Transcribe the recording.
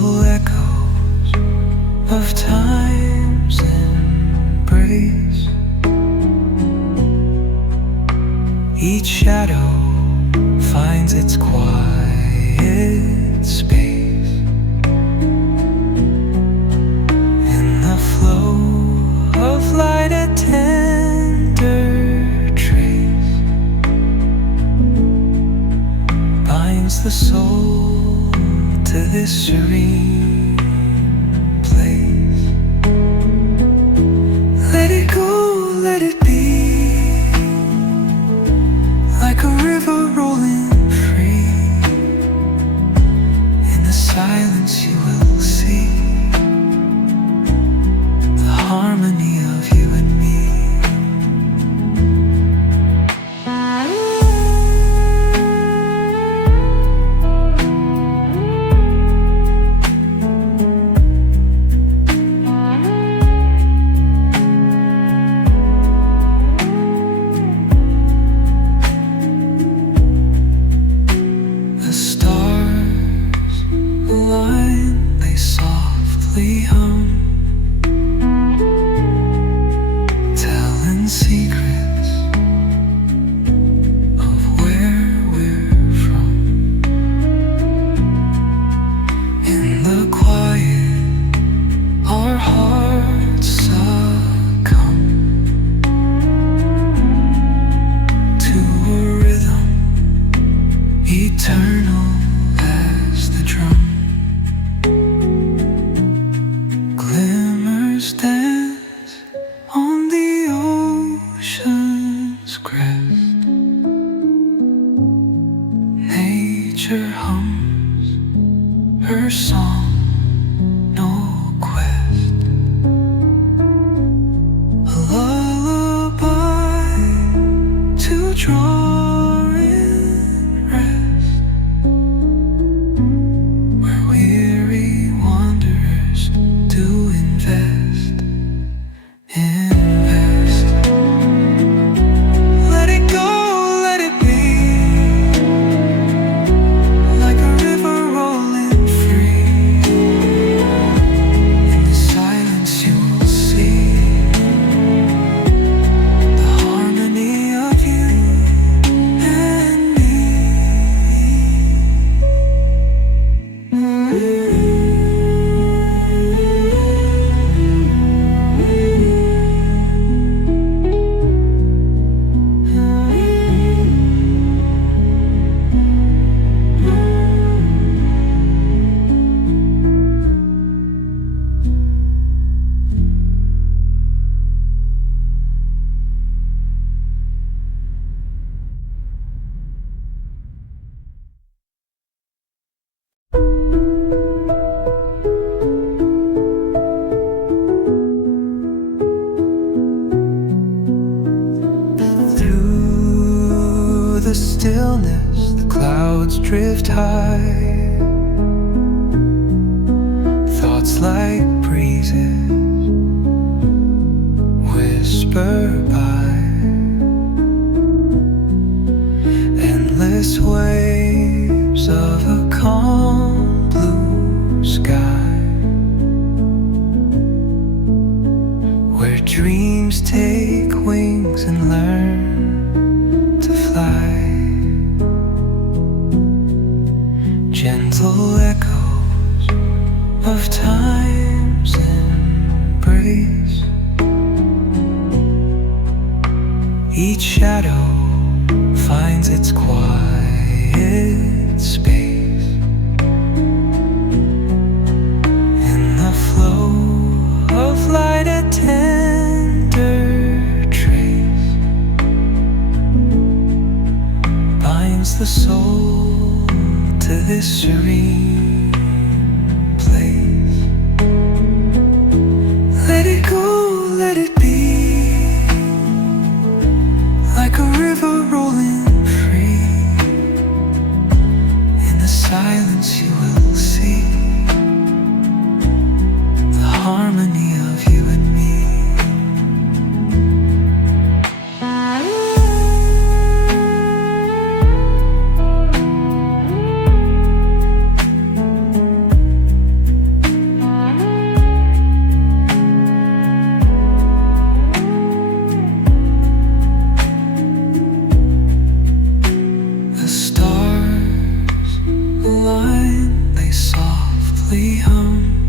gentle echoes of time's embrace. Each shadow finds its quiet space in the flow of light, a tender trace binds the soul to this serene place. Let it go, let it be, like a river rolling free. In the silence you will see the harmony of you and me. The stars align, they softly hum, telling secrets of where we're from. In the quiet, our hearts succumb to a rhythm eternal as the drum. Glimmers dance on the ocean's crest. Nature hums her song, no quest. A lullaby to draw in rest, where weary wanderers do invest. Let it go, let it be, like a river rolling free. In the silence you will see the harmony of you and me. Through the stillness, the clouds drift high. Thoughts like breezes whisper by. Endless waves of a calm blue sky, where dreams take wings and learn to fly. Gentle echoes of time's embrace. Each shadow finds its quiet space in the flow of light, a tender trace binds the soul to this serene place. Let it go, let it be, like a river rolling free. In the silence you will see the harmony of you and me. come.